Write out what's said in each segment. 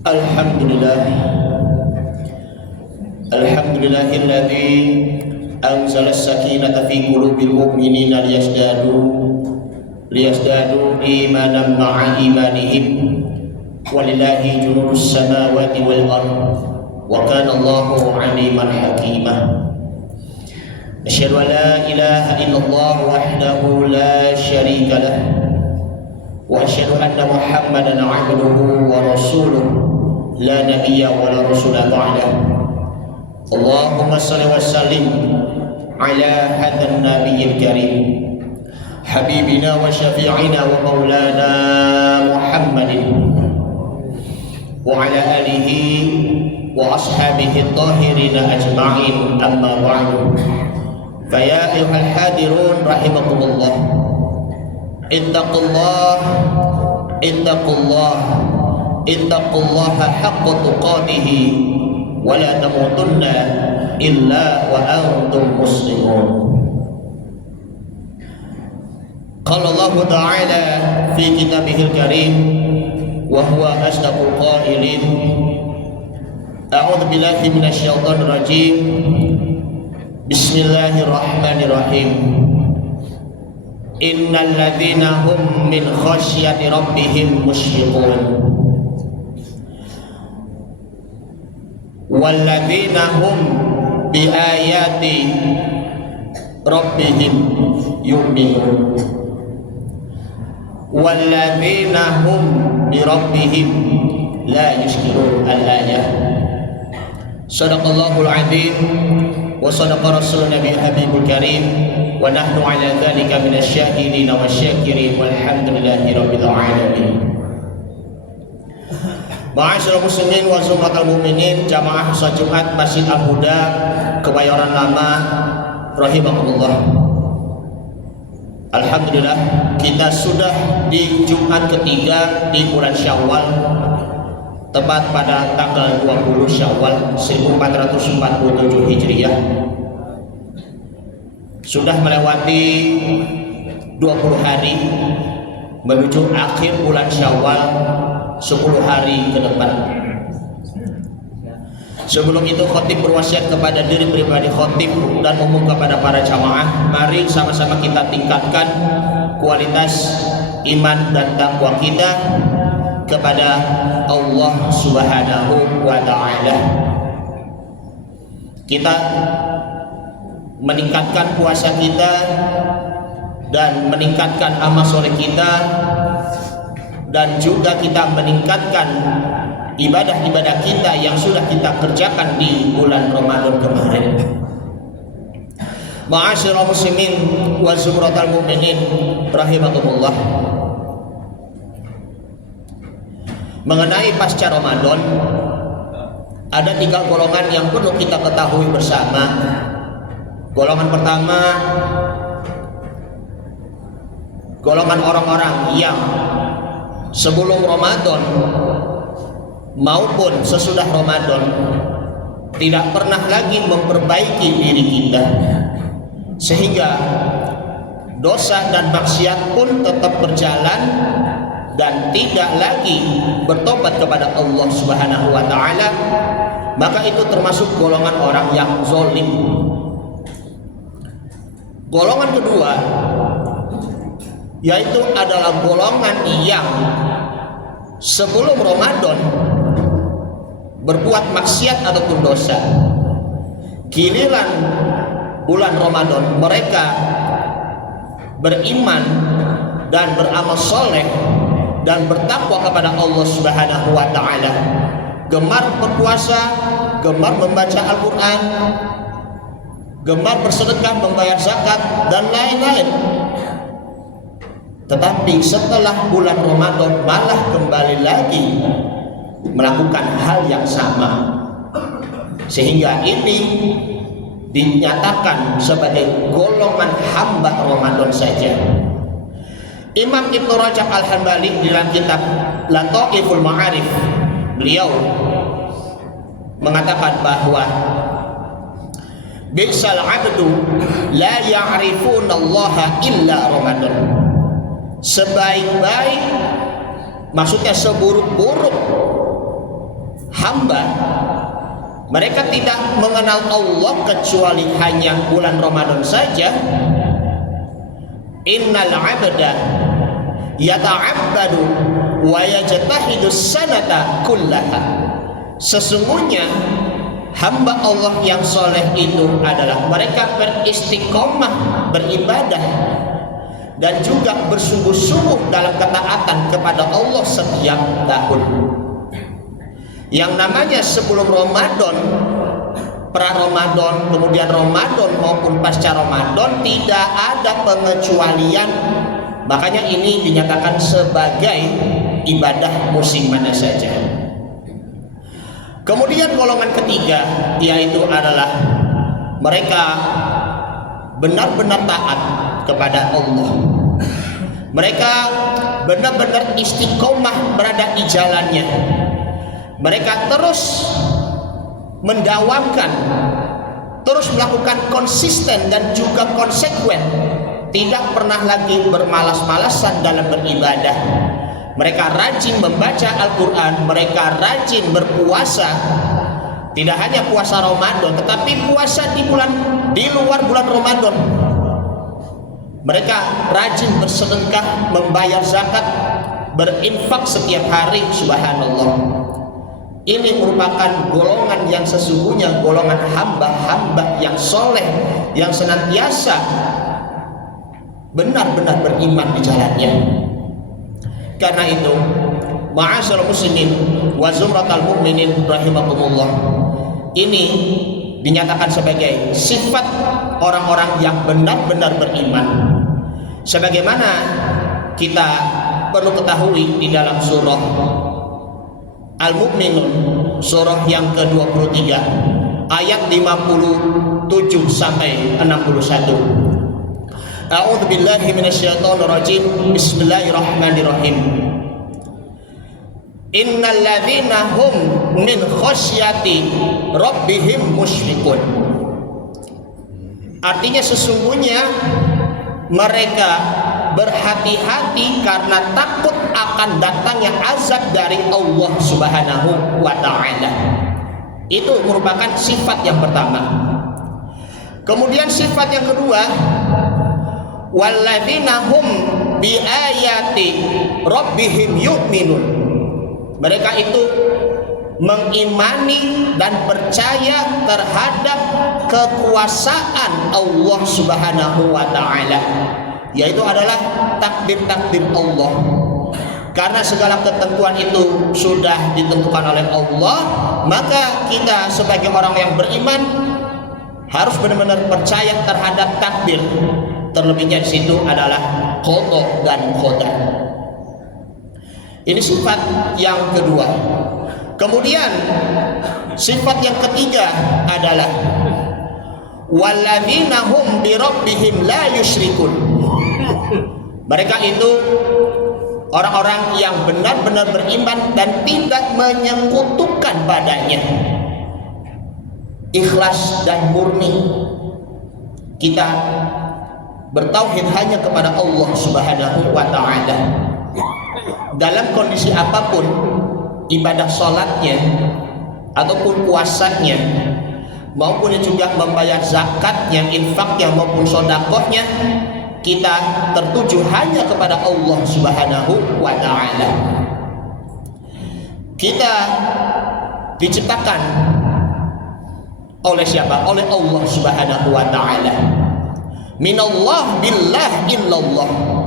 Alhamdulillah, alhamdulillahilladzi anzala as-sakinata fi qulubil mu'minina liyazdadu imanan ma'a imanihim walillahi junudus samawati wal ardh wa kana Allahu 'aliman hakima. Asyhadu an la ilaha illallah wahdahu la syarika lah wa asyhadu anna Muhammadan 'abduhu wa rasuluh la nabiyya wa la rasula ba'dah. Allahumma shalli wa sallim ala hadzal nabiyil karim habibina wa syafi'ina wa maulana Muhammadin wa ala alihi wa ashabihi at-tahirin ajma'in, amma ba'du. Fa ya ayyuhal hadirun rahimakumullah, ittaqullaha haqqa tuqatih wa la tamutunna illa wa antum muslimun. Qala Allah ta'ala fi kitabihil karim wa huwa asdaqul qailin, a'udzu billahi minasy syaithanir rajim, bismillahirrahmanirrahim. Innal ladzina hum min khasyati rabbihim musyfiqun wal ladzina hum bi ayati rabbihim yu'minun wal ladzina hum bi rabbihim la yusyrikun. Al-ayah. Shadaqallahul adzim wa sadaqa rasulun nabi habibul karim wa nahnu ala dzalika minasyahidin wasyakirin walhamdulillahi rabbil alamin. Ma'asyiral muslimin wa zumratal mu'minin, jamaah salat Jumat Masjid Al-Huda Kebayoran Lama rahimakumullah. Alhamdulillah, kita sudah di Jumat ketiga di bulan Syawal, tepat pada tanggal 20 Syawal 1447 Hijriah. Sudah melewati 20 hari menuju akhir bulan Syawal, 10 hari ke depan. Sebelum itu khatib berwasiat kepada diri pribadi khatib dan umum kepada para jamaah, mari sama-sama kita tingkatkan kualitas iman dan takwa kita kepada Allah Subhanahu wa ta'ala. Kita meningkatkan puasa kita dan meningkatkan amal soleh kita, dan juga kita meningkatkan ibadah-ibadah kita yang sudah kita kerjakan di bulan Ramadan kemarin. Ma'asyiral muslimin wa zumratal mu'minin rahimakumullah. Mengenai pasca Ramadan, ada 3 golongan yang perlu kita ketahui bersama. Golongan pertama, golongan orang-orang yang sebelum Ramadan maupun sesudah Ramadan tidak pernah lagi memperbaiki diri kita, sehingga dosa dan maksiat pun tetap berjalan dan tidak lagi bertobat kepada Allah Subhanahu wa ta'ala, maka itu termasuk golongan orang yang zalim. Golongan kedua yaitu adalah golongan yang sebelum Ramadan berbuat maksiat ataupun dosa, giliran bulan Ramadan mereka beriman dan beramal soleh dan bertakwa kepada Allah Subhanahu wa ta'ala, gemar berpuasa, gemar membaca Al-Quran, gemar bersedekah, membayar zakat dan lain-lain. Tetapi setelah bulan Ramadan malah kembali lagi melakukan hal yang sama, sehingga ini dinyatakan sebagai golongan hamba Ramadan saja. Imam Ibnu Rajab Al-Hambali dalam kitab Lataiful Ma'arif, beliau mengatakan bahwa bi'sal abdu la ya'rifuna Allah illa Ramadan. Sebaik-baik maksudnya seburuk-buruk hamba, mereka tidak mengenal Allah kecuali hanya bulan Ramadan saja. Innal 'abda yata'abbadu wa yajtahidu sanata kullaha. Sesungguhnya hamba Allah yang soleh itu adalah mereka beristiqomah beribadah dan juga bersungguh-sungguh dalam ketaatan kepada Allah setiap tahun. Yang namanya sebelum Ramadan, pra-Ramadan, kemudian Ramadan maupun pasca Ramadan tidak ada pengecualian. Makanya ini dinyatakan sebagai ibadah musim mana saja. Kemudian golongan ketiga yaitu adalah mereka benar-benar taat kepada Allah. Mereka benar-benar istiqomah berada di jalannya. Mereka terus mendawamkan, terus melakukan konsisten dan juga konsekuen, tidak pernah lagi bermalas-malasan dalam beribadah. Mereka rajin membaca Al-Quran, mereka rajin berpuasa. Tidak hanya puasa Ramadan, tetapi puasa di luar bulan Ramadan. Mereka rajin bersedekah, membayar zakat, berinfak setiap hari. Subhanallah. Ini merupakan golongan yang sesungguhnya golongan hamba-hamba yang soleh, yang senantiasa benar-benar beriman di jalannya. Karena itu, ma'asyiral muslimin wa zumratal mu'minin rahimakumullah, ini dinyatakan sebagai sifat orang-orang yang benar-benar beriman. Sebagaimana kita perlu ketahui di dalam surah Al-Mu'minun, surah yang ke-23 ayat 57 sampai 61. A'udzu billahi minasyaitonir rajim. Bismillahirrahmanirrahim. Innal ladzina hum min khasyati rabbihim musyfiqun. Artinya sesungguhnya mereka berhati-hati karena takut akan datangnya azab dari Allah Subhanahu wa ta'ala. Itu merupakan sifat yang pertama. Kemudian sifat yang kedua, walladzina hum biayati rabbihim yu'minun. Mereka itu mengimani dan percaya terhadap kekuasaan Allah Subhanahu wa ta'ala, yaitu adalah takdir-takdir Allah. Karena segala ketentuan itu sudah ditentukan oleh Allah, maka kita sebagai orang yang beriman harus benar-benar percaya terhadap takdir. Terlebihnya di situ adalah qada dan qadar. Ini sifat yang kedua. Kemudian sifat yang ketiga adalah walladzina hum bi rabbihim la yusyrikun. Mereka itu orang-orang yang benar-benar beriman dan tidak menyekutukan padanya. Ikhlas dan murni. Kita bertauhid hanya kepada Allah Subhanahu wa ta'ala. Dalam kondisi apapun, ibadah sholatnya ataupun puasanya, maupun juga membayar zakatnya, infaknya maupun sodakohnya, kita tertuju hanya kepada Allah Subhanahu wa ta'ala. Kita diciptakan oleh siapa? Oleh Allah Subhanahu wa ta'ala. Minallah billah illallah.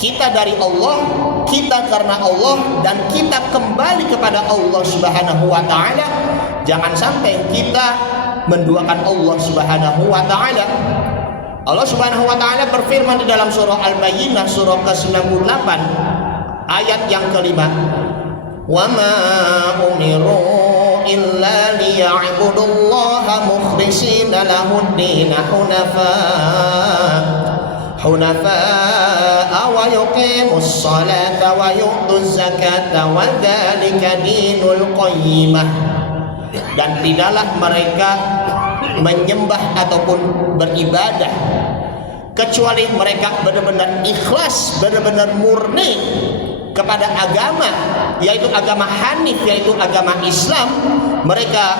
Kita dari Allah, kita karena Allah, dan kita kembali kepada Allah Subhanahu wa ta'ala. Jangan sampai kita menduakan Allah Subhanahu wa ta'ala. Allah Subhanahu wa ta'ala berfirman di dalam surah Al-Bayyinah, surah ke-98 ayat yang kelima, wa ma umiru illa liya'budullaha mukhlishina lahud-din hunafa wa yuqimus salata wa yu'tuz zakata wa dzalika dinul qayyimah. Dan tidaklah mereka menyembah ataupun beribadah kecuali mereka benar-benar ikhlas, benar-benar murni kepada agama, yaitu agama Hanif, yaitu agama Islam, mereka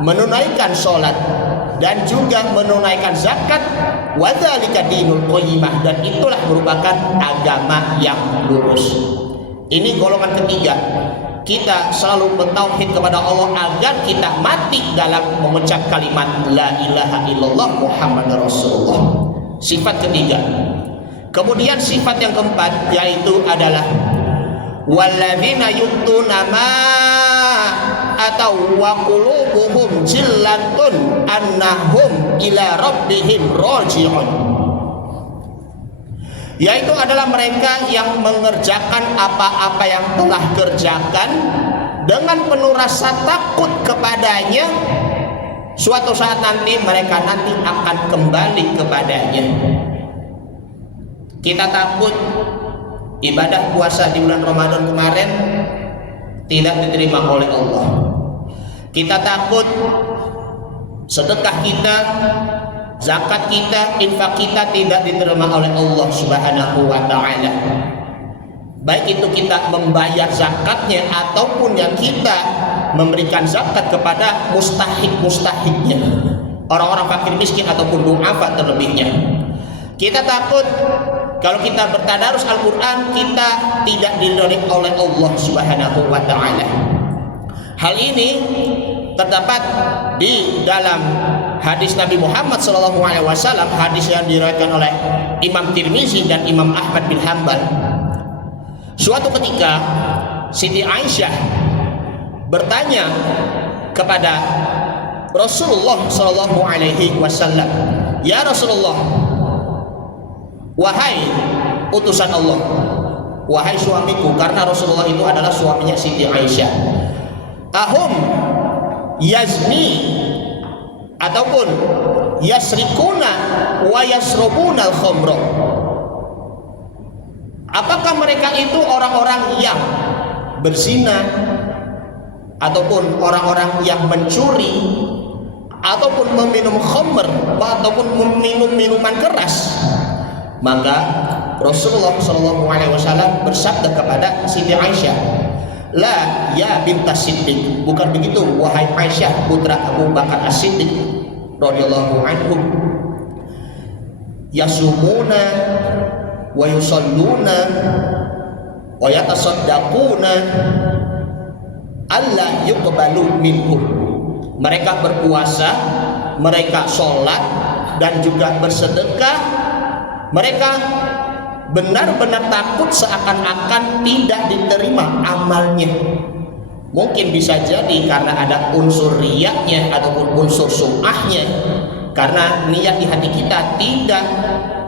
menunaikan sholat dan juga menunaikan zakat, wadzalika dinul qayyimah, dan itulah merupakan agama yang lurus. Ini golongan ketiga. Kita selalu bertauhid kepada Allah agar kita mati dalam mengucap kalimat la ilaha illallah Muhammadar Rasulullah. Sifat ketiga. Kemudian sifat yang keempat yaitu adalah walladzina yu'tuna ma atau wa qulubuhum jillatun annahum ila rabbihim raji'un, yaitu adalah mereka yang mengerjakan apa-apa yang telah kerjakan dengan penuh rasa takut kepadanya. Suatu saat nanti mereka nanti akan kembali kepadanya. Kita takut ibadah puasa di bulan Ramadan kemarin tidak diterima oleh Allah. Kita takut sedekah kita, zakat kita, infak kita tidak diterima oleh Allah Subhanahu wa ta'ala. Baik itu kita membayar zakatnya ataupun yang kita memberikan zakat kepada mustahik-mustahiknya, orang-orang fakir miskin ataupun du'afa terlebihnya. Kita takut kalau kita bertadarus Al-Quran kita tidak diridhoi oleh Allah Subhanahu wa ta'ala. Hal ini terdapat di dalam hadis Nabi Muhammad SAW, hadis yang diriwayatkan oleh Imam Tirmizi dan Imam Ahmad bin Hanbal. Suatu ketika Siti Aisyah bertanya kepada Rasulullah SAW, ya Rasulullah, wahai utusan Allah, wahai suamiku, karena Rasulullah itu adalah suaminya Siti Aisyah, ahum yazni ataupun yasrikuna wa yasrobuna al-khamra, apakah mereka itu orang-orang yang berzina ataupun orang-orang yang mencuri ataupun meminum khamr ataupun meminum minuman keras? Maka Rasulullah SAW bersabda kepada Siti Aisyah, la ya bintas Siddiq, bukan begitu wahai Aisyah putra Abu Bakar As-Siddiq radhiyallahu anhu, yasumuna wa yusalluna wa yatasaddaquna alla yuqbalu minhum. Mereka berpuasa, mereka sholat dan juga bersedekah, mereka benar-benar takut seakan-akan tidak diterima amalnya. Mungkin bisa jadi karena ada unsur riyaknya ataupun unsur sum'ahnya, karena niat di hati kita tidak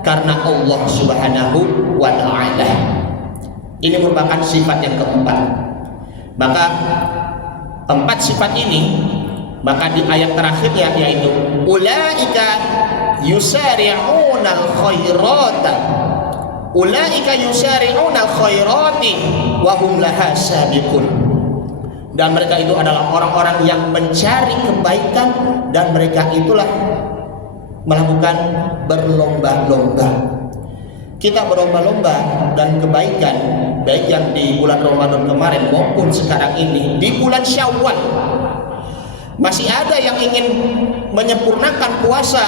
karena Allah Subhanahu wa ta'ala. Ini merupakan sifat yang keempat. Maka empat sifat ini, maka di ayat terakhirnya yaitu ulaika yusari'unal khairata, ulaika yusari'unal khairati wa hum laha sabiqun. Dan mereka itu adalah orang-orang yang mencari kebaikan dan mereka itulah melakukan berlomba-lomba. Kita berlomba-lomba dan kebaikan, baik yang di bulan Ramadan kemarin maupun sekarang ini di bulan Syawal. Masih ada yang ingin menyempurnakan puasa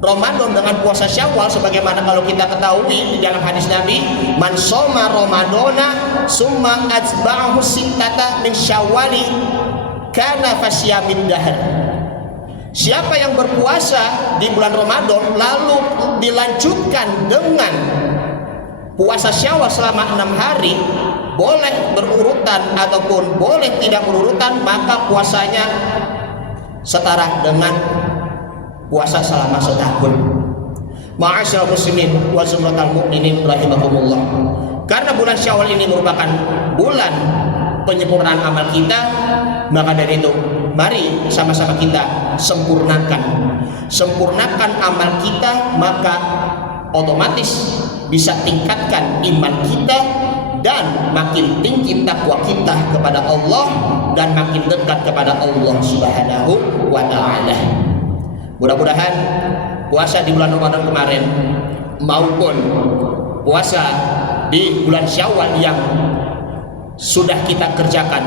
Ramadan dengan puasa Syawal, sebagaimana kalau kita ketahui di dalam hadis Nabi, man shoma ramadana summa atba'ahu sittata min syawali kana fasyamid dahr. Siapa yang berpuasa di bulan Ramadan lalu dilanjutkan dengan puasa Syawal selama 6 hari, boleh berurutan ataupun boleh tidak berurutan, maka puasanya setara dengan puasa selama setahun. Ma'asyiral muslimin wa zumratal mu'minin rahimakumullah. Karena bulan Syawal ini merupakan bulan penyempurnaan amal kita, maka dari itu mari sama-sama kita sempurnakan amal kita, maka otomatis bisa tingkatkan iman kita dan makin tinggi takwa kita kepada Allah dan makin dekat kepada Allah Subhanahu wa ta'ala. Mudah-mudahan puasa di bulan Ramadan kemarin maupun puasa di bulan Syawal yang sudah kita kerjakan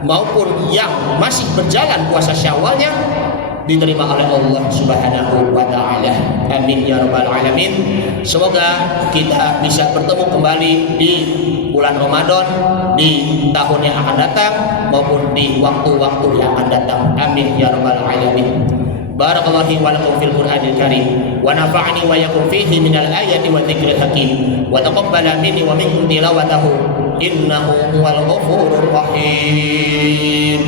maupun yang masih berjalan puasa Syawalnya diterima oleh Allah Subhanahu wa taala. Amin ya rabbal alamin. Semoga kita bisa bertemu kembali di bulan Ramadan di tahun yang akan datang maupun di waktu-waktu yang akan datang. Amin ya rabbal alamin. Barakallahu wa lakum fil Qur'anil Karim wa nafa'ani wa yakum fihi minal ayati wa dzikril hakim wa taqabbala minni wa minkum tilawatahu innahu huwal ghafurur rahim.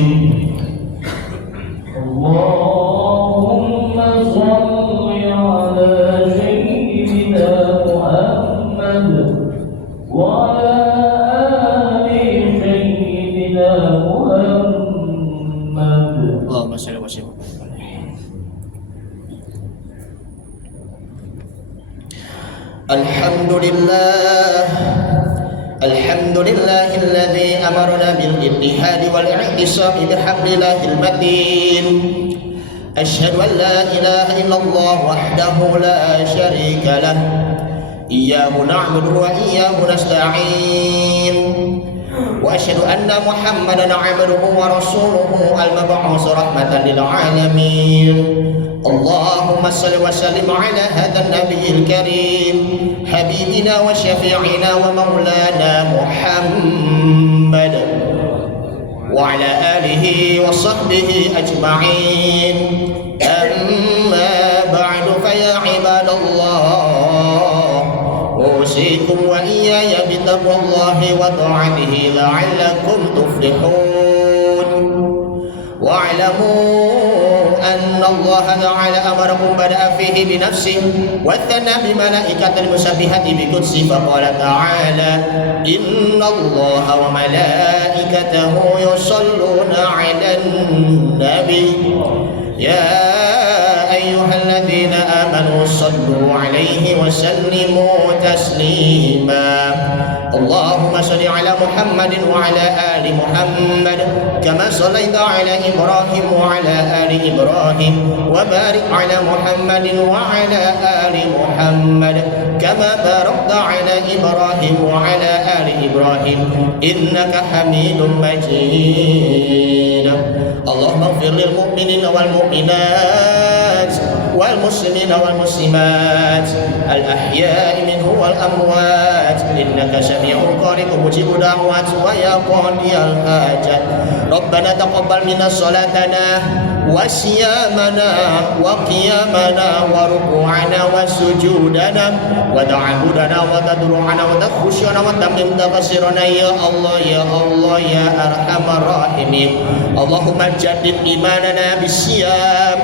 Allahumma shalli ala sayyidina Muhammad wa ala ali sayyidina Muhammad. Allahumma shalli wa sallim. Alhamdulillah alladzi amarna bil ittihad wal i'tisam bihablillahil matin. Asyhadu an la ilaha illallah wahdahu la syarika lah. Iyyahu na'budu wa iyyahu nasta'in. Wa asyhadu anna Muhammadan 'abduhu wa rasuluhu al-mab'uts rahmatan lil 'alamin. اللهم صل وسلم على هذا النبي الكريم حبيبنا وشفيعنا ومولانا محمد وعلى آله وصحبه أجمعين. أما بعد فيا عباد الله أوصيكم وإياي بتقوى الله وطاعته لعلكم تفلحون. واعلموا أن الله تعالى أمركم بدأ فيه بنفسه وثنى بملائكة المسبحة بقدسه فقال تعالى إن الله وملائكته يصلون على النبي يا أيها الذين آمنوا صلوا عليه وسلموا تسليما. اللهم صل على محمد وعلى آل محمد كما صليت على إبراهيم وعلى آل إبراهيم وبارك على محمد وعلى آل محمد كما باركت على إبراهيم وعلى آل إبراهيم إنك حميد مجيد. اللهم اغفر للمؤمنين والمؤمنات والمسلمين والمسلمات الأحياء منه والأموات إنك سميع قريب مجيب دعوات ويا قاضي الحاجات. ربنا تقبل منا صلاتنا وصيامنا وقيامنا وركوعنا وسجودنا وتعبدنا وتضرعنا وتخشعنا وتمم تقصيرنا يا الله يا الله يا أرحم الراحمين. اللهم جدد إيماننا بالصيام.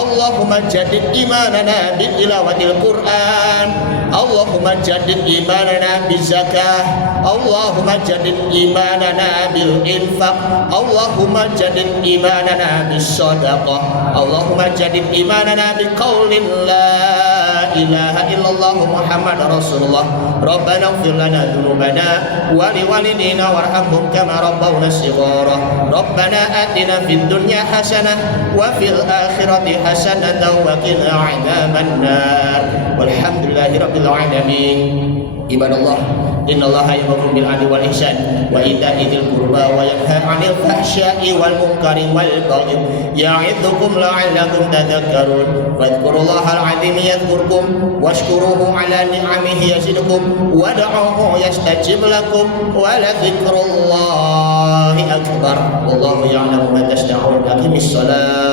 اللهم جدد إيماننا بتلاوة القرآن. اللهم جدد إيماننا بالزكاة. اللهم جدد إيماننا بالإنفاق. اللهم جدد إيماننا بالصدقة. اللهم جدد إيماننا بقول لا إله إلا الله محمد رسول الله. ربنا اغفر لنا ذنوبنا ولوالدينا وارحمهم كما ربونا صغارا. ربنا آتنا في الدنيا حسنة وفي الآخرة حسنة وقنا عذاب النار. والحمد لله رب العالمين. عباد الله إن الله يأمر بالعدل والإحسان وإيتاء ذي القربى وينهى عن الفحشاء والمنكر والبغي يعظكم لعلكم تذكرون. فاذكروا الله العظيم يذكركم واشكروه على نعمه يزدكم ودعوه يستجب لكم ولذكر الله أكبر والله يعلم ما تصنعون. أقم الصلاة.